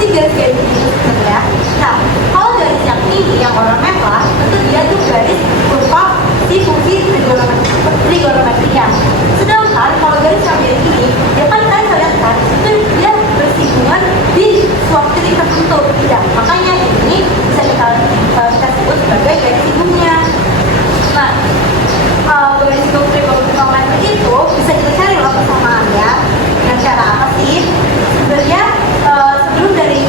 pasti garis-garis ini ya. Nah, kalau garis yang ini yang warna merah, tentu dia tuh garis berupa si fungsi trigonometrika. Sedangkan kalau garis yang biru ini, ya kan kalian lihat kan, itu dia bersinggungan di suatu titik tertentu. Ya, makanya ini bisa kita sebut sebagai garis singgungnya. Nah, garis singgung trigonometri itu bisa kita cari loh persamaannya. Dengan cara apa sih? Sebenarnya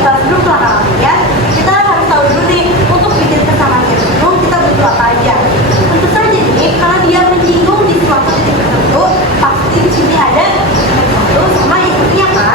sebelum pelajarannya kita harus tahu dulu nih untuk bikin kesamaan itu kita butuh apa aja. Tentu saja nih kalau dia menyinggung di suatu titik tertentu pasti di sini ada satu sama ikutnya kan.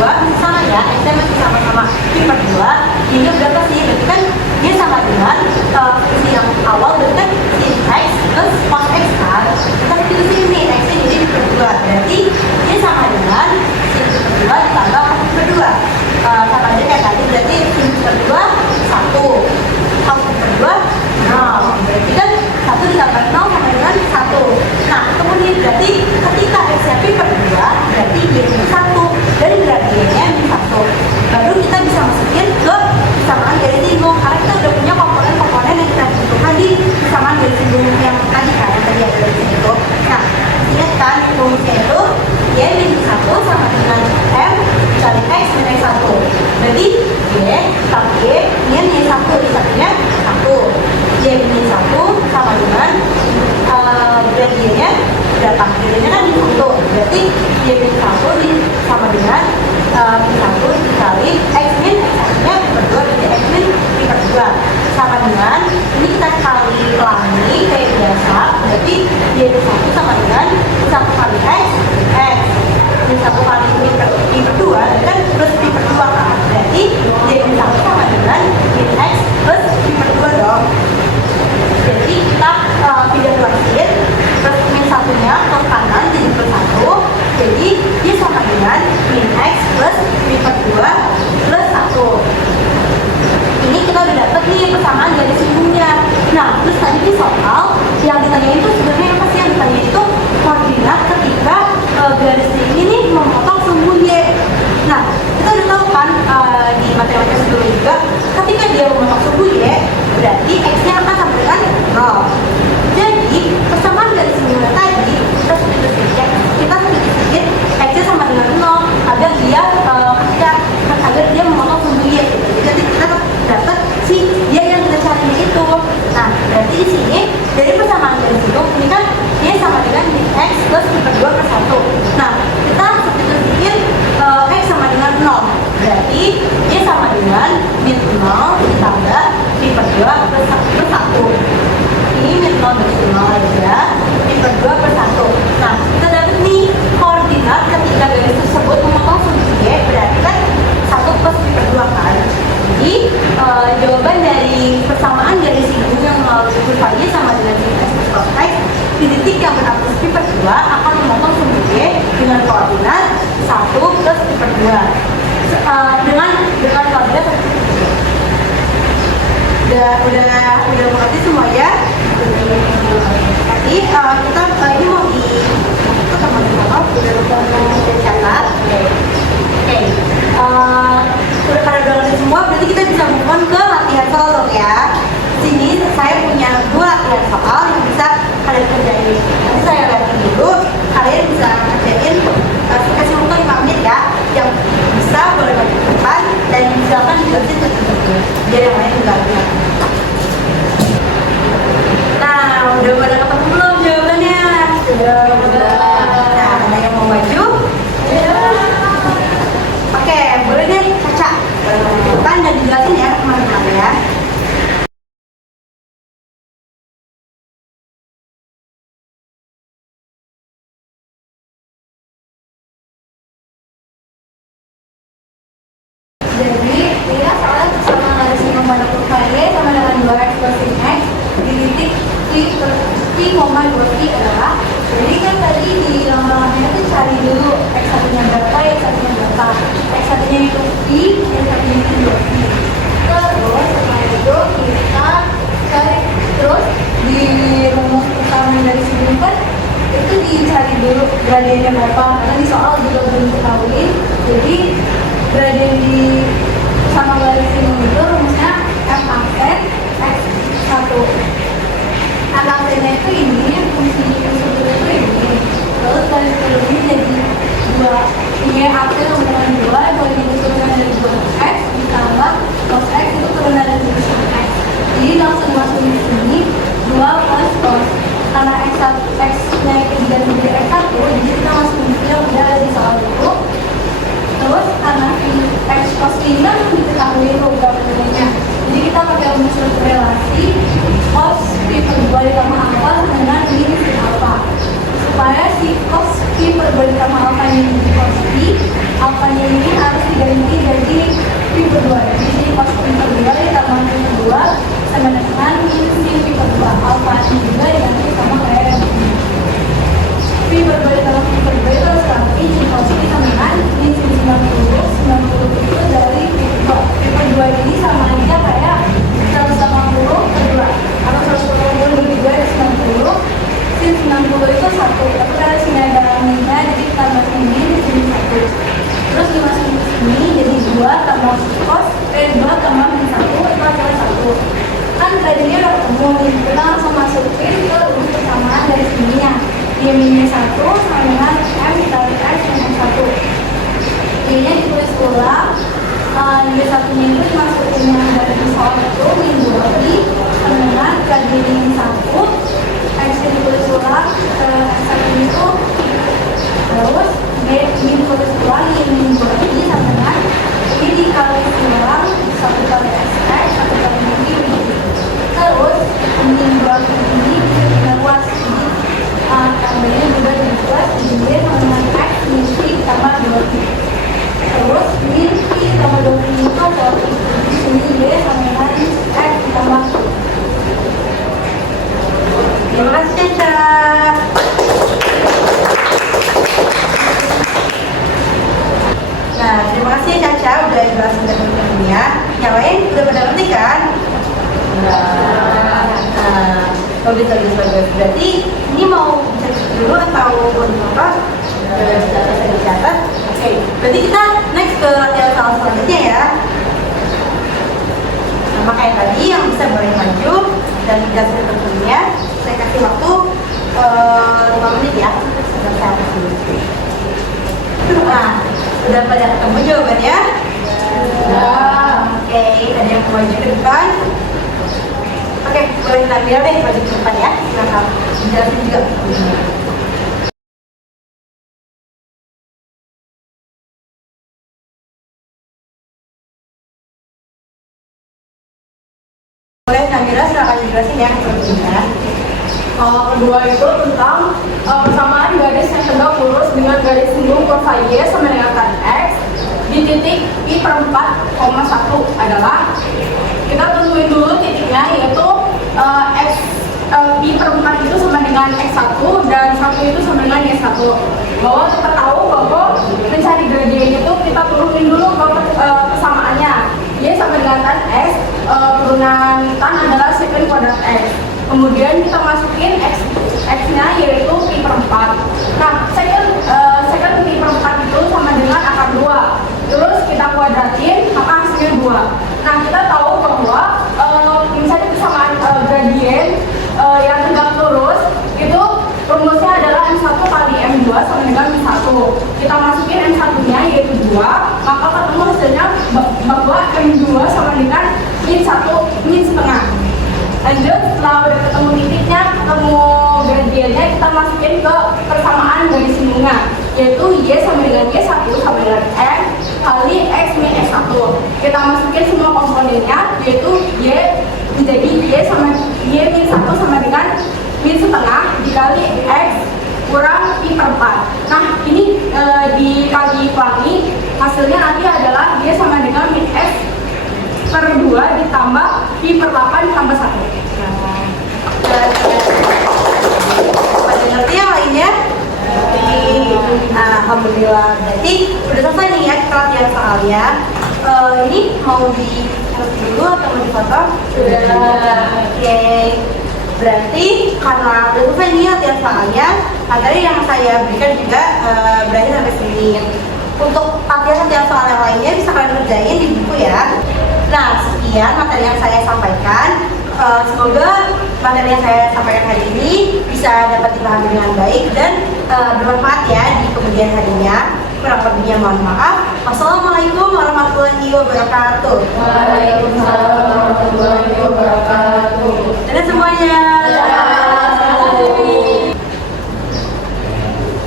2 sama ya, X-nya masih sama-sama P per 2. Ini berapa sih? Berarti kan dia sama dengan fungsi yang awal, berarti kan sin X plus cos X kan. Kita pilih sini X-nya jadi P per 2. Berarti dia sama dengan sin P per 2 ditambah cos P per 2. Sama aja kayak tadi, berarti sin P per 2 1, cos P per 2 0. Berarti kan 1 ditambah 0 sama dengan 1. Nah, kemudian berarti ketika X-nya P per 2, berarti dia ini 1 dan gradiennya min 1. Baru kita bisa masukin ke persamaan garis singgung, karena kita udah punya komponen-komponen yang kita butuhkan di persamaan garis singgung yang tadi kan, yang tadi ada di sini itu. Nah, ingat kan rumusnya itu Y min 1 sama dengan M kali X min X1. Berarti Y tambah Y min Y1, Y1-nya 1. Y min 1 sama dengan gradiennya berapa? Gradiennya kan min 1. Berarti Y min 1 sama dengan min 1 dikali X min X1-nya per 2, jadi X min per 2 sama dengan, ini kita kali ulangi kayak biasa, berarti Y min 1 sama dengan 1 kali X min 1 kali min per 2, dan plus min per 2 kan, berarti Y min 1 sama dengan min X plus min per 2 dong. Jadi kita pindah luasin, plus min 1-nya ke kanan jadi plus 1, jadi dia sama dengan min X plus min per 2 plus 1. Ini kita udah dapet nih persamaan garis singgungnya. Nah, terus tadi di soal yang ditanya itu sebenarnya apa sih? Yang ditanya itu koordinat ketika garis ini nih memotong sumbu Y. Nah, kita udah tahu kan di materi-materi sebelumnya juga, ketika dia memotong sumbu Y, berarti X-nya akan sama dengan 0. Jadi, persamaan garis singgungnya tadi, kita sedikit X-nya sama dengan 0, agar dia agar dia memotong sumbu Y. Jadi kita dapat si Y yang kita cari itu. Nah, berarti di sini dari persamaan garis itu ini kan Y sama dengan min X plus min per 2 per 1. Nah, kita substitusiin X sama dengan 0. Berarti Y sama dengan min 0 ditambah min per 2 per 1. Ini min 0 dari 0 aja, min per 2 per 1. Nah, kita dapat nih koordinat ketika garis tersebut memotong sumbu Y, berarti kan 1 plus min per 2 kan. Jadi jawaban dari persamaan garis singgung yang melalui kurva Y sama dengan sin X plus cos X di titik yang berarti pi per 2 akan memotong sumbu Y dengan koordinat 1 plus pi per 2 dengan koordinat udah mengerti semua ya. Tadi kita ini mau teman-teman udah dicatat. Oke. Udah pada ngerti semua, berarti kita bisa move on ke latihan soal dong ya. Sini saya punya 2 latihan soal yang bisa kalian kerjain. Nanti saya lihatin dulu, kalian bisa kerjain kasih waktu 5 menit ya. Yang bisa boleh lakukan dan silakan diganti ke biar yang lain juga lihat. Nah, udah pada ketemu belum jawabannya? Sudah. Nah, ada yang mau maju? Oke, boleh deh Caca ikutan dan dijelasin ya teman-teman ya. Jadi ini soalnya sama garis singgung pada kurva Y sama dengan 2X plus sin X di titik Pi, 2Pi adalah, jadi kan tadi di lama-lamanya itu cari dulu X1-nya berapa, X1-nya berapa. X1-nya itu Pi, X1-nya itu 2Pi. Terus setelah itu kita cari terus di rumus persamaan garis singgung kan itu dicari dulu gradiennya berapa, karena di soal juga belum diketahui. Jadi gradien di sama garis singgung itu rumusnya F aksen X1. F aksennya itu ini, fungsi tersebut itu ini. Terus garis kelurusnya jadi 2 Y aksen sama dengan 2, kalau itu turunan dari 2X ditambah cos X itu turunan dari sin X. Jadi langsung masuk di sini 2 plus cos. Karena X-nya itu diganti jadi X1, jadi kita masuk di yang udah ada di soal itu. Terus karena X cos ini kan diketahui programnya, jadi kita pakai rumus relasi cos pi per 2 ditambah alfa dengan min sin alfa, supaya si cos pi per 2 ditambah alfa ini menjadi cos pi, alfanya ini harus diganti jadi pi per 2. Jadi cos pi per 2 ditambah pi per 2 sama dengan min sin pi per 2. Alfa ini juga diganti sama kayak yang ini. Pi per 2 ditambah pi per 2 itu harus ganti sin cos pi sama dengan min sin 90 itu dari pi per 2. Pi per 2 ini sama aja kayak 180 per 2 atau 180 juga dari 90. Sin 90 itu 1, tapi karena sini ada minnya jadi tambah ini jadi 1. Terus dimasukin ke sini jadi 2 tambah cos 2 tambah min 1 itu adalah 1. Kan tadinya udah ketemu nih, kita langsung masukin ke rumus persamaan dari sininya. Dia minnya 1 sama dengan m dikali x dengan 1. Y-nya ditulis ulang, y satunya itu dimasukin yang dari soal itu min 2 pi sama dengan kali min 1. X-nya ditulis ulang, x1 itu terus min ditulis ulang, min 2 pi sama dengan ini dikali ulang 1 kali x, 1 kali min. Terus min 2 pi ini bisa luas, jadi tambahnya juga luas, jadi sama dengan x min pi tambah 2 pi. Terus min pi tambah 2 pi itu di sini y sama dengan x ditambah. Terima kasih Caca. Nah, terima kasih Caca udah jelasin teman-temannya. Yang lain udah pada ngerti kan? Nah, bagus. Berarti ini mau catat dulu atau apa? Bisa dicatat. Oke, berarti kita next ke latihan soal selanjutnya ya. Sama kayak tadi yang bisa boleh maju dan dijelasin tentunya. Saya kasih waktu 5 menit ya. Sudah saya kasih. Nah, udah pada ketemu jawabannya? Oke, ada yang mau maju ke depan? Oke, boleh tampil deh maju ke depan ya. Silakan dijelasin juga. Boleh Namira silakan dijelasin ya ketentuannya. Kedua itu tentang persamaan garis yang tegak lurus dengan garis singgung kurva Y sama dengan tan X di titik pi per 4,1 adalah kita tentuin dulu titiknya, yaitu X pi per 4 itu sama dengan X1 dan 1 itu sama dengan Y1. Bahwa kita tahu bahwa mencari gradien itu kita turunin dulu ke persamaannya. Y sama dengan tan X, turunan tan adalah secant kuadrat X. Kemudian kita masukin x-nya yaitu pi per 4. Nah, secant pi per 4 itu sama dengan akar 2. Terus kita kuadratin, maka hasilnya 2. Nah, kita tahu bahwa misalnya persamaan gradien yang tegak lurus itu rumusnya adalah M1 kali M2 sama dengan M1. Kita masukin M1-nya yaitu 2, maka ketemu hasilnya bahwa M2 sama dengan min setengah. Lanjut, setelah udah ketemu titiknya, ketemu gradiennya, kita masukin ke persamaan garis singgungnya, yaitu Y sama dengan Y1 sama dengan M kali X min X1. Kita masukin semua komponennya, yaitu Y menjadi Y min 1 sama dengan min setengah dikali X kurang pi per 4. Nah, ini dikali kurangi, hasilnya nanti adalah Y sama dengan min X per 2 ditambah pi per 8 ditambah 1. Pada ngerti yang lainnya? Alhamdulillah, berarti udah selesai nih ya kita latihan soalnya. Ini mau di-ngerti dulu atau mau dipotong? Sudah. Oke. Berarti karena udah selesai nih latihan soalnya, materi yang saya berikan juga berakhir sampai sini. Untuk latihan soal yang lainnya bisa kalian kerjain di buku ya. Nah, sekian materi yang saya sampaikan. Semoga materi yang saya sampaikan hari ini bisa dapat dipahami dengan baik dan bermanfaat ya di kemudian harinya. Kurang lebihnya mohon maaf. Wassalamualaikum warahmatullahi wabarakatuh. Waalaikumsalam warahmatullahi wabarakatuh. Dadah semuanya.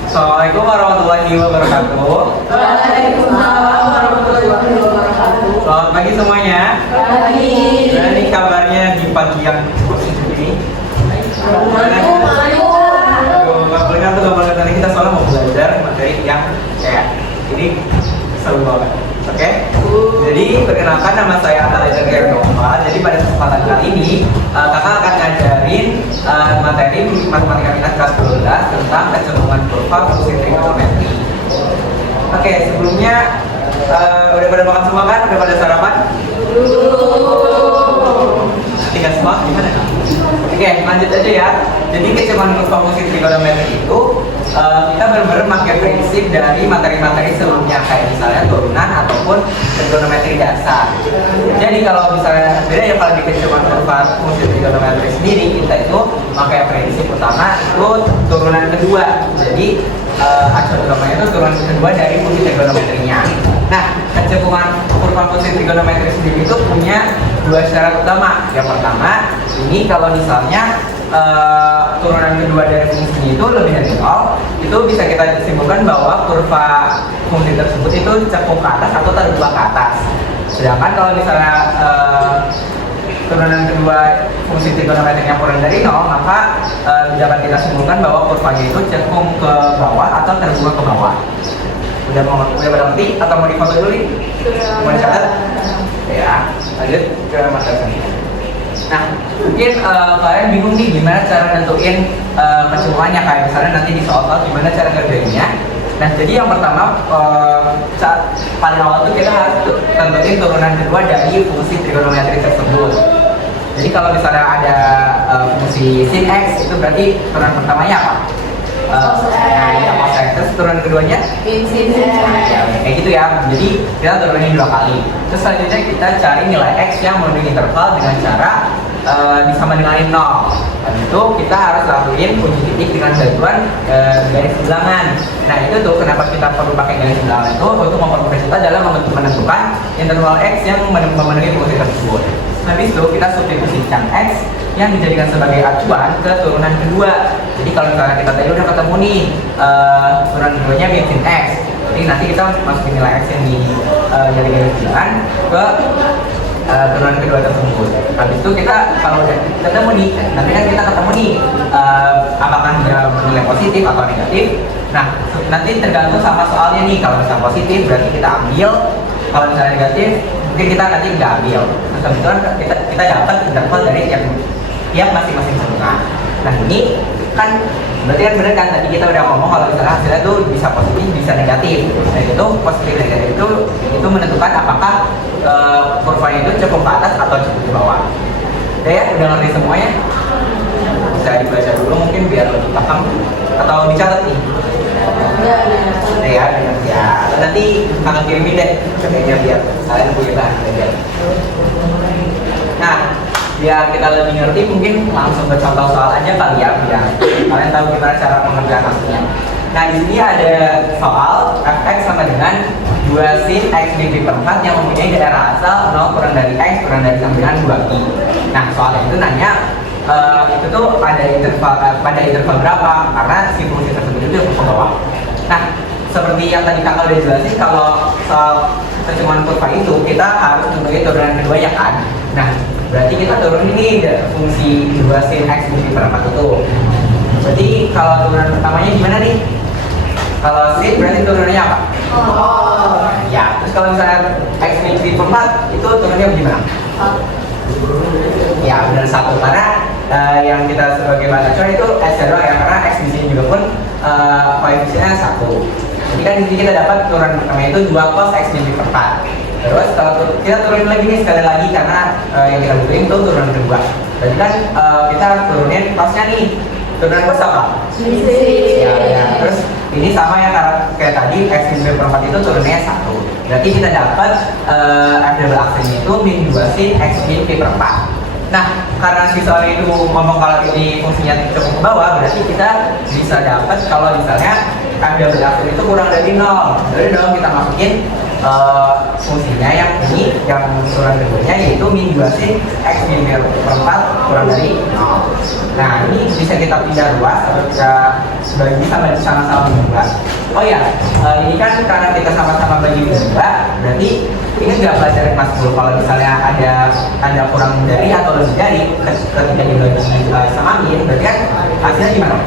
Assalamualaikum warahmatullahi wabarakatuh. Waalaikumsalam warahmatullahi wabarakatuh. Selamat pagi semuanya. Pagi. Nah, ini kabarnya di pagi yang cukup sejuk ini. Gak boleh ngantuk, tadi kita soalnya mau belajar materi yang kayak ini Oke. Jadi perkenalkan, nama saya Alexander Gernova. Jadi pada kesempatan kali ini kakak akan ngajarin materi matematika minat kelas 12 tentang kecenderungan kurva fungsi trigonometri. Oke, sebelumnya udah pada makan semua kan? Udah pada sarapan? Tiga semua gimana? Oke, lanjut aja ya. Jadi kecenderungan kurva fungsi trigonometri itu kita benar-benar pakai prinsip dari materi-materi sebelumnya, kayak misalnya turunan ataupun trigonometri dasar. Jadi kalau misalnya beda ya, kalau di kecenderungan kurva fungsi trigonometri sendiri kita itu pakai prinsip utama itu turunan kedua. Jadi acuan utamanya itu turunan kedua dari fungsi trigonometrinya. Nah, kecenderungan kurva fungsi trigonometri sendiri itu punya dua syarat utama. Yang pertama, ini kalau misalnya turunan kedua dari fungsinya itu lebih dari 0, itu bisa kita simpulkan bahwa kurva fungsi tersebut itu cekung ke atas atau terbuka ke atas. Sedangkan kalau misalnya turunan kedua fungsi trigonometrinya kurang dari 0, maka dapat kita simpulkan bahwa kurvanya itu cekung ke bawah atau terbuka ke bawah. Udah pada ngerti atau mau difoto dulu nih? Mau dicatat? Ya, lanjut ke materi. Nah, mungkin kalian bingung nih gimana cara nentuin kecenderungannya, kayak misalnya nanti di soal-soal gimana cara ngerjainnya. Nah, jadi yang pertama paling awal tuh kita harus tentuin turunan kedua dari fungsi trigonometri tersebut. Jadi kalau misalnya ada fungsi sin x, itu berarti turunan pertamanya apa? Cos x. Terus turunan keduanya? Sin x. Kayak gitu ya. Jadi kita turunin 2 kali. Terus selanjutnya kita cari nilai x yang memenuhi interval dengan cara disama dengan 0. Dan itu kita harus lakuin kunci titik dengan bantuan garis bilangan. Nah, itu tuh kenapa kita perlu pakai garis bilangan itu untuk mempermudah kita dalam menentukan interval x yang memenuhi fungsi tersebut. Habis itu kita substitusikan x yang dijadikan sebagai acuan ke turunan kedua. Jadi kalau misalnya kita tadi udah ketemu nih turunan keduanya min sin x, jadi nanti kita masukin nilai x yang jadi garis bilangan ke turunan kedua tersebut. Habis itu kita kalau udah ketemu nih, nanti kan kita ketemu nih apakah dia nilai positif atau negatif. Nah, nanti tergantung sama soalnya nih. Kalau misalnya positif berarti kita ambil, kalau misalnya negatif mungkin kita nanti nggak ambil. Nah, kebetulan kita dapat interval dari tiap masing-masing cenderungan. Nah, ini kan berarti kan benar kan, tadi kita udah ngomong kalau misalnya hasilnya tuh bisa positif bisa negatif. Nah, itu positif negatif itu menentukan apakah kurvanya itu cukup ke atas atau cukup ke bawah. Udah ya, udah ngerti semuanya? Bisa dibaca dulu mungkin biar lebih paham, atau dicatat nih? Udah ya, ya. Nanti akan kirimin deh kayaknya biar kalian punya bahan belajar. Nah, biar kita lebih ngerti mungkin langsung ke contoh soal aja kali ya, biar kalian tahu gimana cara pengerjaan hasilnya. Nah, di sini ada soal fx sama dengan 2 sin x dikali per 4 yang mempunyai daerah asal 0 kurang dari x kurang dari sampingan 2i. Nah, soal itu nanya itu tuh pada interval berapa, karena si fungsi tersebut itu ke bawah. Nah, seperti yang tadi kakak udah jelasin, kalau soal kecenderungan kurva itu kita harus tentuin turunan kedua ya kan. Nah, berarti kita turun ini fungsi 2 sin x dikali per 4 itu. Berarti kalau turunan pertamanya gimana nih? Kalau sin berarti turunannya apa? Ya, terus kalau misalnya x dikali per 4 itu turunnya gimana? Ya, benar 1, karena yang kita sebagai bahan acuan itu x doang ya, karena x di sini juga pun koefisiennya 1. Jadi kan di sini kita dapat turunan pertama itu 2 cos x dikali per 4. Terus kalau kita turunin lagi nih sekali lagi, karena yang kita butuhin itu turunan kedua. Berarti kan kita turunin cosnya nih. Turunan cos apa? Ya. Terus ini sama ya, karena kayak tadi x dikali per 4 itu turunnya 1. Berarti kita dapat double aksennya itu min 2 sin x dikali per 4. Nah, karena si soal itu ngomong kalau ini fungsinya cukup ke bawah, berarti kita bisa dapat kalau misalnya double aksen itu kurang dari 0. Jadi dong kita masukin fungsinya yang ini, yang turunan keduanya yaitu min 2 sin x min per 4 kurang dari 0. Nah, ini bisa kita pindah ruas atau kita bagi sama-sama mengubah. Oh ya, ini kan karena kita sama-sama bagi dua, berarti ini nggak pelajaran kelas 10. Kalau misalnya ada kurang dari atau lebih dari ketika dibagi sama min, berarti kan hasilnya gimana?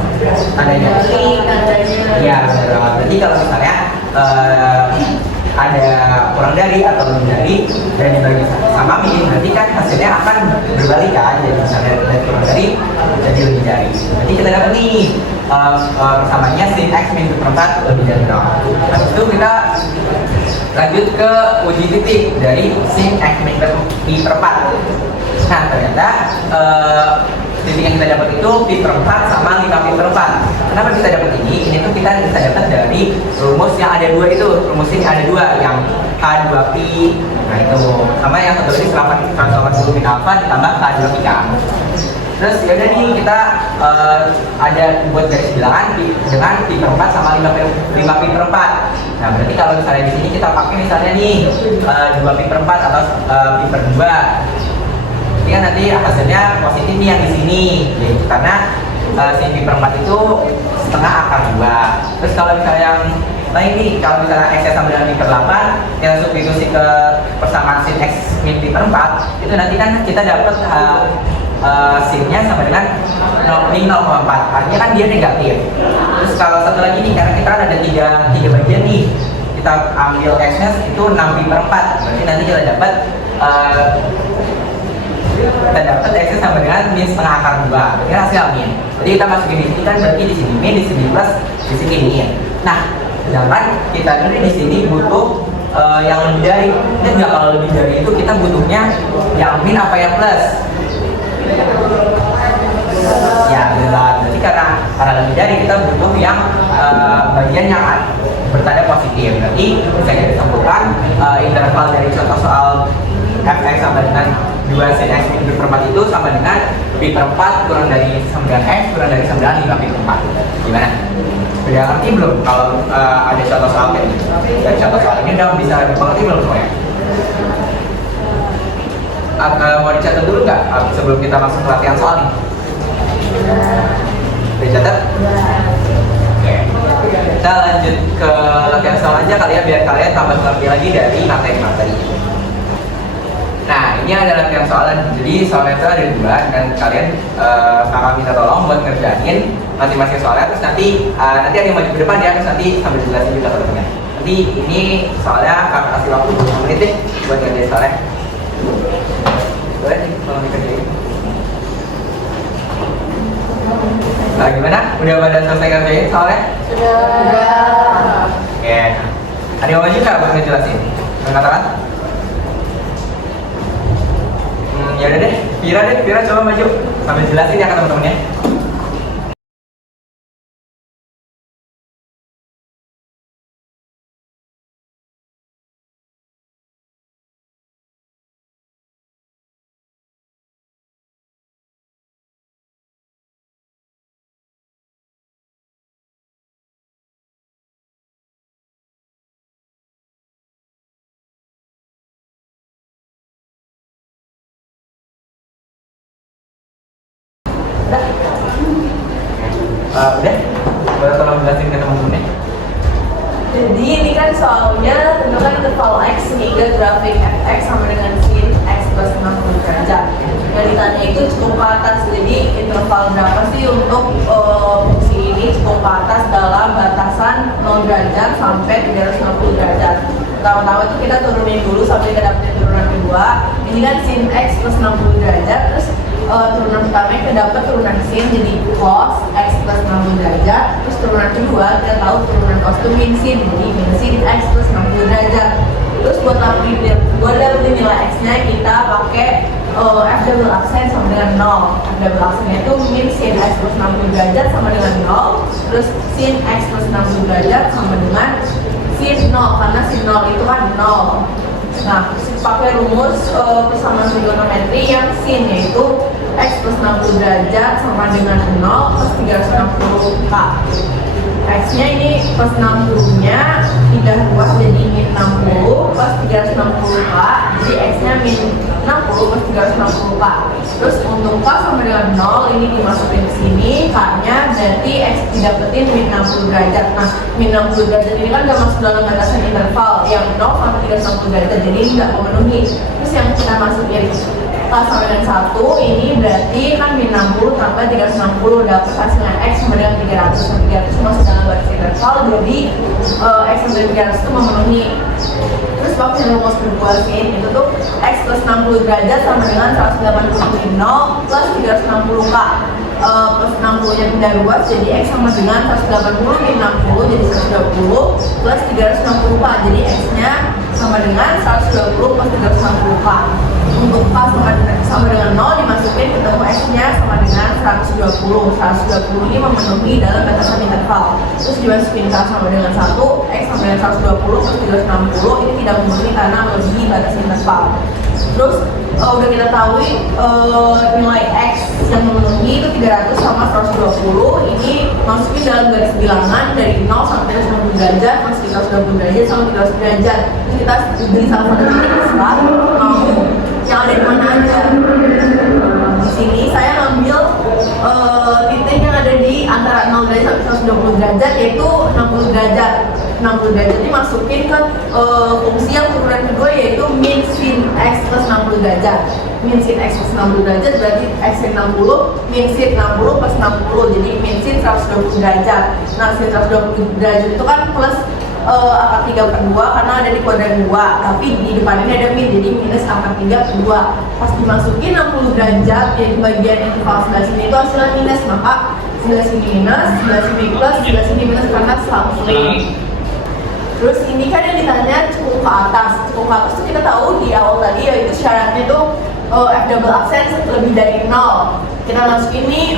Adanya. Ya, berarti kalau misalnya ada kurang dari atau lebih dari dan dibagi sama min, nanti kan hasilnya akan berbalik kan, jadi misalnya dari kurang dari jadi lebih dari. Nanti kita dapat nih persamanya sin x min seperempat lebih dari 0. Habis itu kita lanjut ke uji titik dari sin x min pi/4. Nah ternyata titik yang kita dapat itu pi/4 sama 5 pi/4. Kenapa bisa dapat ini? Ini tuh kita bisa dapat dari rumus yang ada dua itu. Rumus ini ada dua, yang H2pi, nah itu sama yang satu lagi 180 min alfa ditambah H2pi kan. Terus ya udah nih kita ada buat garis bilangan dengan pi/4 sama 5 pi/4. Nah berarti kalau misalnya di sini kita pakai misalnya nih 2 pi/4 atau pi/2. Ini kan nanti hasilnya positif nih yang di sini, yaitu karena sin pi/4 itu setengah akar 2. Terus kalau misalnya yang lain nih, kalau misalnya x sama dengan pi/8, kita substitusi ke persamaan sin x min pi/4, itu nanti kan kita dapat sinnya sama dengan min 0,4, artinya kan dia negatif. Terus kalau satu lagi nih, karena kita kan ada tiga bagian nih, kita ambil x-nya itu 6 pi/4, berarti nanti kita dapat x sama dengan min setengah akar 2. Ini hasil min. Jadi kita masukin di sini kan berarti di sini min, di sini plus, di sini min. Nah, sedangkan kita ini di sini butuh yang lebih dari. Ini enggak, kalau lebih dari itu kita butuhnya yang min apa yang plus? Ya, benar. Jadi karena lebih dari kita butuh yang bagian yang bertanda positif. Berarti bisa kita simpulkan interval dari contoh soal fx sama dengan 2 sin x min pi/4 itu sama dengan pi/4 kurang dari sama dengan x kurang dari sama dengan 5 pi/4. Gimana? Udah ngerti belum kalau ada contoh soal ini? Dari contoh soal ini udah bisa dimengerti belum semuanya? Mau dicatat dulu nggak sebelum kita masuk ke latihan soal nih? Dicatat? Oke. Kita lanjut ke latihan soal aja kali ya, biar kalian tambah ngerti lagi dari materi-materi. Nah, ini ada latihan soalan. Jadi soalnya itu ada dua dan kalian kakak minta tolong buat ngerjain masing-masing soalnya. Terus nanti ada yang maju ke depan ya, terus nanti sambil jelasin juga ke temennya. Nanti ini soalnya kakak kasih waktu 20 menit deh buat ngerjain soalnya. Boleh nih, tolong dikerjain. Nah, gimana? Udah pada selesai ngerjain soalnya? Sudah. Oke. Ada yang maju nggak buat ngejelasin? Mengatakan? Ya udah deh, Vira coba maju sambil jelasin ya ke teman-temannya. Udah, boleh tolong jelasin ke teman-temannya. Jadi ini kan soalnya tentukan interval x sehingga grafik fx sama dengan sin x plus 60 derajat. Yang ditanya itu cukup ke atas, jadi interval berapa sih untuk fungsi ini cukup ke atas dalam batasan 0 derajat sampai 360 derajat. Pertama-tama itu kita turunin dulu sampai kita dapetin turunan kedua. Ini kan sin x plus 60 derajat, terus turunan pertama kita dapat turunan sin jadi cos x plus 60 derajat. Terus turunan kedua kita tahu turunan cos itu min sin, jadi min sin x plus 60 derajat. Terus buat dapetin nilai x nya kita pakai f double aksen sama dengan 0. F double aksennya itu min sin x plus 60 derajat sama dengan 0. Terus sin x plus 60 derajat sama dengan sin 0, karena sin 0 itu kan 0. Nah, pakai rumus persamaan trigonometri yang sin yaitu x plus 60 derajat sama dengan 0 plus 360k. X-nya ini plus 60-nya pindah ruas jadi min 60 plus 360k, jadi X-nya min 60 plus 360k. Terus untuk K sama dengan 0 ini dimasukin ke sini, K-nya berarti X didapetin min 60 derajat. Nah, min 60 derajat ini kan udah masuk dalam batasan interval yang 0 sampai 360 derajat, jadi nggak memenuhi. Terus yang kita masukin sama dengan 1, ini berarti kan min 60 tambah 360, dapat hasilnya X sama dengan 300. Nah, 300 masuk dalam garis interval, jadi X sama dengan 300 itu memenuhi. Terus waktu yang rumus kedua sih, itu tuh X plus 60 derajat sama dengan 180 0 plus 360K. Plus 60 nya pindah ruas, jadi X sama dengan 180 min 60 jadi 120 plus 360K, jadi X nya sama dengan 120 plus 360K. Untuk K sama dengan 0 dimasukin, ketemu X nya sama dengan 120. 120 ini memenuhi dalam batasan interval. Terus dimasukin K sama dengan 1, X sama dengan 120 plus 360 ini tidak memenuhi karena melebihi batas interval. Terus udah kita tahu nilai X yang memenuhi itu 300 sama 120. Ini masukin dalam garis bilangan dari 0 sampai 390 derajat, plus 390 derajat sama 300 derajat. Terus kita beli salah satu titik setelah mau yang ada di mana aja. Di sini saya ngambil titik yang ada di antara 0 derajat sampai 120 derajat, yaitu 60 derajat. 60 derajat ini masukin ke fungsi yang turunan kedua, yaitu min sin X plus 60 derajat. Min sin X plus 60 derajat berarti X sin 60 min sin 60 plus 60, jadi min sin 120 derajat. Nah, sin 120 derajat itu kan plus akar 3 per 2 karena ada di kuadran 2, tapi di depan ini ada min, jadi minus akar 3 per 2. Pas dimasukin 60 derajat, yaitu bagian interval sebelah sini itu hasilnya minus, maka sebelah sini minus, sebelah sini plus, sebelah sini minus karena sampling. Terus ini kan yang ditanya cukup ke atas. Cukup ke atas itu kita tahu di awal tadi, yaitu syaratnya itu F double absence lebih dari 0. Kita masuk ini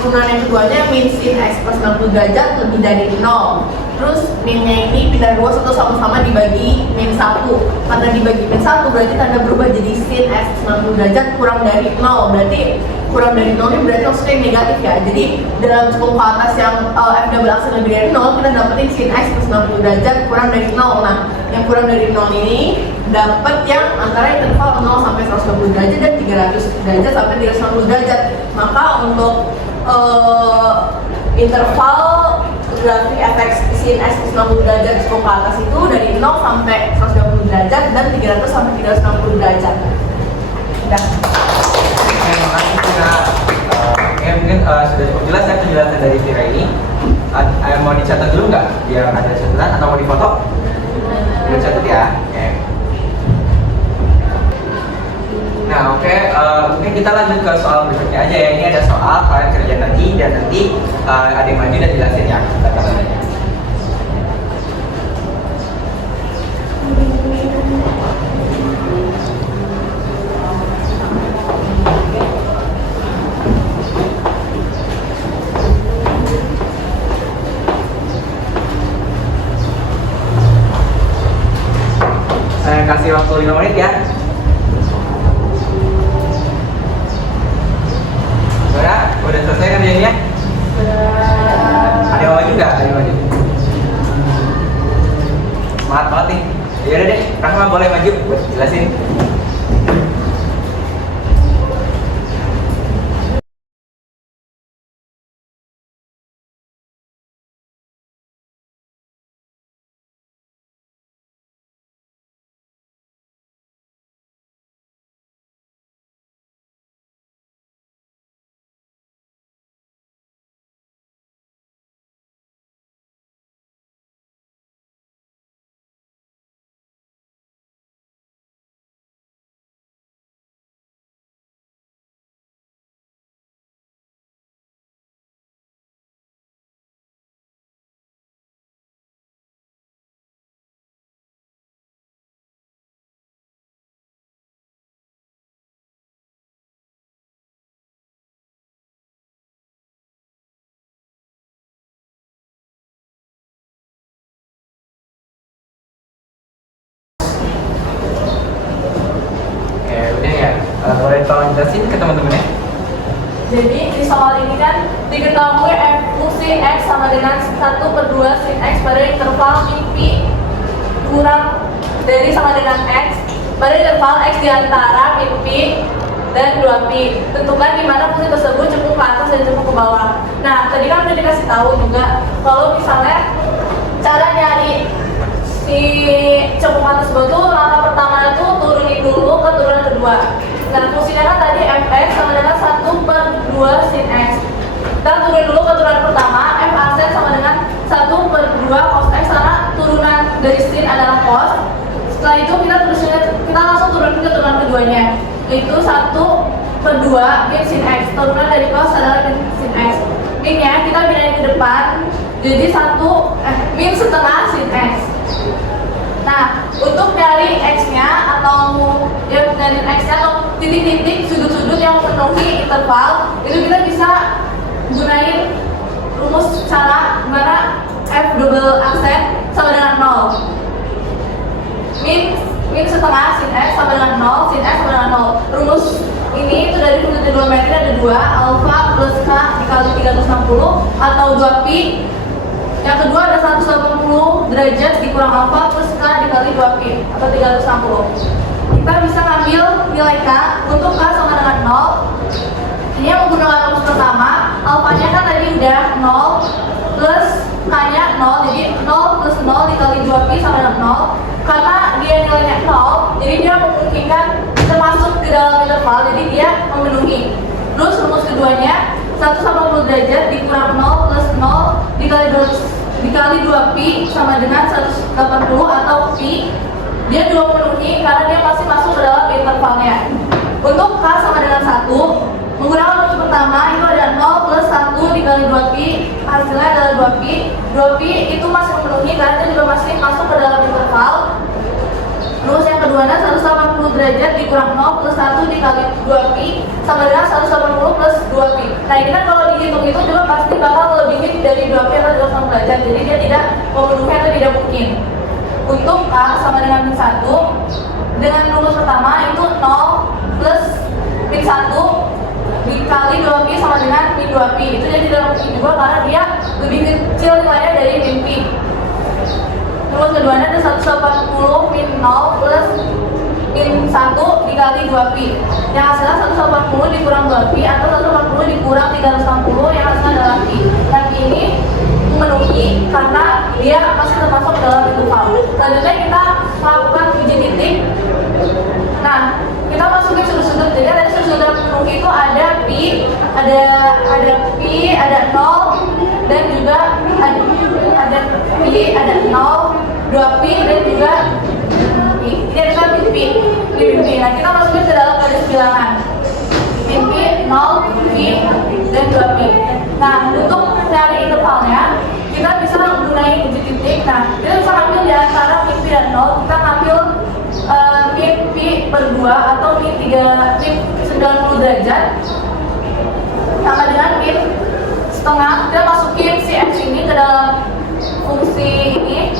turunan yang keduanya min sin X plus 60 derajat lebih dari 0. Terus minnya ini pindah ruas atau sama-sama dibagi min 1. Karena dibagi min 1 berarti tanda berubah jadi sin X plus 60 derajat kurang dari 0. Berarti kurang dari 0 ini berarti maksudnya negatif ya. Jadi dalam cukup ke atas yang F double absence lebih dari 0, kita dapetin sin X plus 60 derajat kurang dari 0. Nah, yang kurang dari 0 ini dapat yang antara interval 0 sampai 120 derajat dan 300 derajat sampai 360 derajat. Maka untuk interval grafik fx sin X plus 60 derajat cukup ke atas itu dari 0 sampai 120 derajat dan 300 sampai 360 derajat. Udah. Terima kasih Vira. Mungkin sudah cukup jelas ya penjelasan dari Vira ini. Mau dicatat dulu nggak? Biar ada catatan atau mau difoto? Dicatat ya. Oke. Nah, oke. Mungkin kita lanjut ke soal berikutnya aja ya. Ini ada soal kalian kerjain lagi dan nanti ada yang maju dan jelasin ya kata-katanya. Saya kasih waktu 5 menit ya. Udah selesai kan ya? Ada yang maju nggak? Ada yang maju? Semangat banget nih. Yaudah deh, Rahma boleh maju buat jelasin. Boleh tolong jelasin ke teman-teman ya? Jadi di soal ini kan diketahui fungsi X sama dengan 1/2 sin X pada interval min pi kurang dari sama dengan X pada interval X diantara min pi dan 2pi. Tentukan di mana fungsi tersebut cukup ke atas dan cukup ke bawah. Nah, tadi kan udah dikasih tahu juga kalau misalnya cara nyari si cukup atas tersebut tuh langkah pertama itu turunin dulu ke turunan kedua. Nah, fungsinya yaitu 1/2 min sin X. Turunan dari cos adalah min sin X. Minnya kita pindahin ke depan, jadi min setengah sin X. Nah, untuk dari X-nya atau dari X-nya atau titik-titik sudut-sudut yang memenuhi interval, itu kita bisa gunain rumus cara mana F double aksen sama dengan 0. Min setengah sin X sama dengan 0, sin X sama dengan 0. Rumus ini itu dari fungsi trigonometri ada 2, alfa plus K dikali 360 atau 2pi. Yang kedua ada 180 derajat dikurang alfa plus K dikali 2pi atau 360. Kita bisa ngambil nilai K untuk K sama dengan 0. Ini yang menggunakan rumus pertama, alfanya kan tadi udah 0 plus K-nya 0, jadi 0 plus 0 dikali 2pi sama dengan 0. Karena dia nilainya 0, jadi dia memungkinkan termasuk ke dalam interval, jadi dia memenuhi. Terus rumus keduanya 180 derajat dikurang 0 plus 0 dikali 2pi sama dengan 180 atau pi. Dia juga memenuhi karena dia masih masuk ke dalam intervalnya. Untuk K sama dengan 1, menggunakan rumus pertama itu ada 0 plus 1 dikali 2pi, hasilnya adalah 2pi. 2pi itu masih memenuhi karena dia juga masih masuk ke dalam interval. Terus yang kedua ada 180 derajat dikurang 0 plus 1 dikali 2pi sama dengan 180 plus 2pi. Nah ini kan kalau dihitung itu juga pasti bakal melebihi dari 2pi atau 280 derajat, jadi dia tidak memenuhi atau tidak mungkin. Untuk K sama dengan min 1, dengan rumus pertama itu 0 plus min 1 dikali 2pi sama dengan min 2pi. Itu jadi dalam min juga karena dia lebih kecil nilainya dari min pi. Terus keduanya ada 180 min 0 plus min 1 dikali 2pi. Yang hasilnya 180 dikurang 2pi atau 180 dikurang 360 yang hasilnya adalah pi. Dan ini memenuhi karena dia masih termasuk dalam interval. Selanjutnya kita melakukan uji titik. Nah, kita masukin sudut-sudut. Jadi dari sudut-sudut yang memenuhi itu ada pi, ada pi, ada 0 dan juga ada pi, ada 0, 2pi dan juga pi. Ini adalah pi. Nah, kita masukin ke dalam garis bilangan. Pi, 0, pi dan 2pi. Nah, untuk mencari intervalnya, kita bisa menggunakan uji titik. Nah, kita bisa ambil di antara min pi dan 0, kita ambil min pi per 2 atau min 90 derajat sama dengan min setengah. Kita masukin si X ini ke dalam fungsi ini,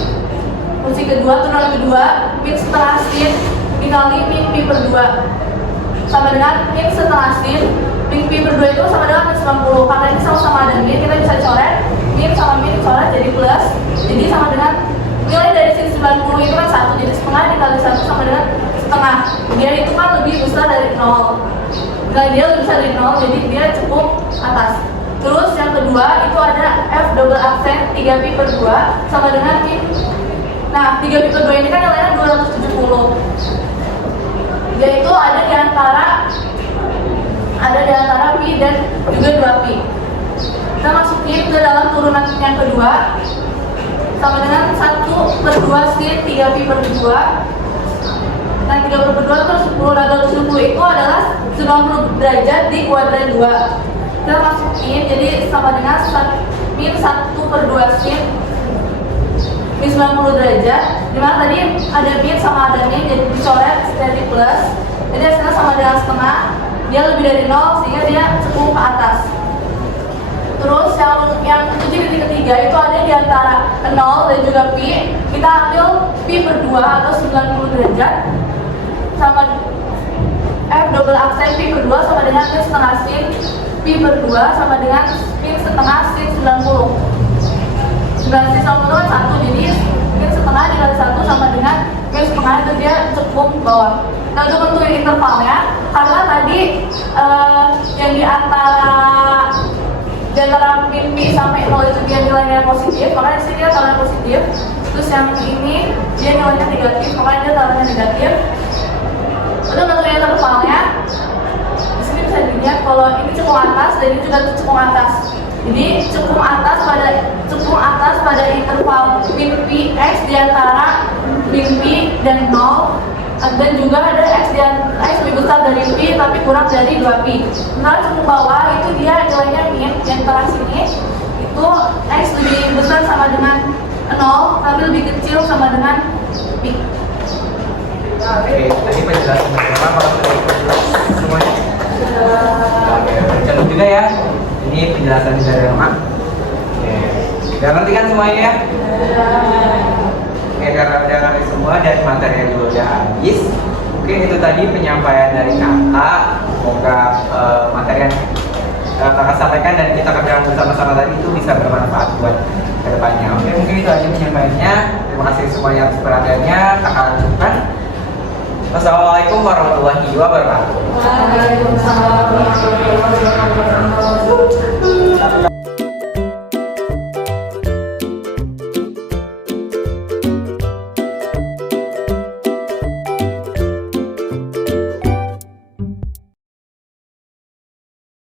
fungsi kedua, turunan kedua, min setengah sin dikali min pi per 2 sama dengan min setengah sin. Min pi per 2 itu sama dengan min 90. Karena ini sama-sama ada min, kita bisa coret min sama min coret jadi plus. Jadi sama dengan nilai dari sin 90 itu kan 1, jadi setengah dikali 1 sama dengan setengah. Dia itu kan lebih besar dari 0. Nah, dia lebih besar dari 0, jadi dia cukup atas. Terus yang kedua itu ada F double aksen 3pi per 2 sama dengan min. Nah, 3pi per 2 ini kan nilainya 270. Yaitu ada di antara pi dan juga 2pi. Kita masukin ke dalam turunan yang kedua sama dengan 1/2 sin 3pi per 2. Nah, 3 per 2 terus 10 radian 70 itu adalah 90 derajat di kuadran 2. Kita masukin jadi sama dengan min 1/2 sin min 90 derajat. Dimana tadi ada min sama ada min, jadi dicoret jadi plus. Jadi hasilnya sama dengan setengah, dia lebih dari 0 sehingga dia cukup ke atas. Terus yang uji titik ketiga itu ada di antara 0 dan juga pi. Kita ambil pi per 2 atau 90 derajat sama F double aksen pi per 2 sama dengan min setengah sin pi per 2 sama dengan min setengah sin 90. 9 sin 90 kan 1, jadi min setengah dikali 1 sama dengan min setengah, itu dia cukup bawah. Nah, untuk menentukan intervalnya, karena tadi yang di antara min pi sampai 0 itu dia nilainya positif, makanya di sini dia taruhnya positif. Terus yang ini dia nilainya negatif, makanya dia taruhnya negatif. Untuk menentukan intervalnya, di sini bisa dilihat kalau ini cukup atas dan ini juga cukup atas. Jadi cukup atas pada interval min pi x di antara min pi dan 0 Dan juga ada X lebih besar dari Pi tapi kurang dari 2 Pi. Nah, suku bawah itu dia nilainya min, yang kelas ini itu X lebih besar sama dengan 0 tapi lebih kecil sama dengan Pi. Oke, tadi penjelasan pertama kalau sudah jelas semuanya. Oke, bercantum juga ya. Ini penjelasan dari Rama. Oke, udah ngerti kan semuanya ya? Oke, karena udah ngerti semua dan materi yang juga udah habis. Oke, itu tadi penyampaian dari kakak. Semoga materi yang kakak sampaikan dan kita kerjakan bersama-sama tadi itu bisa bermanfaat buat kedepannya. Oke, mungkin itu aja penyampaiannya. Terima kasih semuanya atas perhatiannya. Kakak lanjutkan. Wassalamualaikum warahmatullahi wabarakatuh. Waalaikumsalam warahmatullahi wabarakatuh.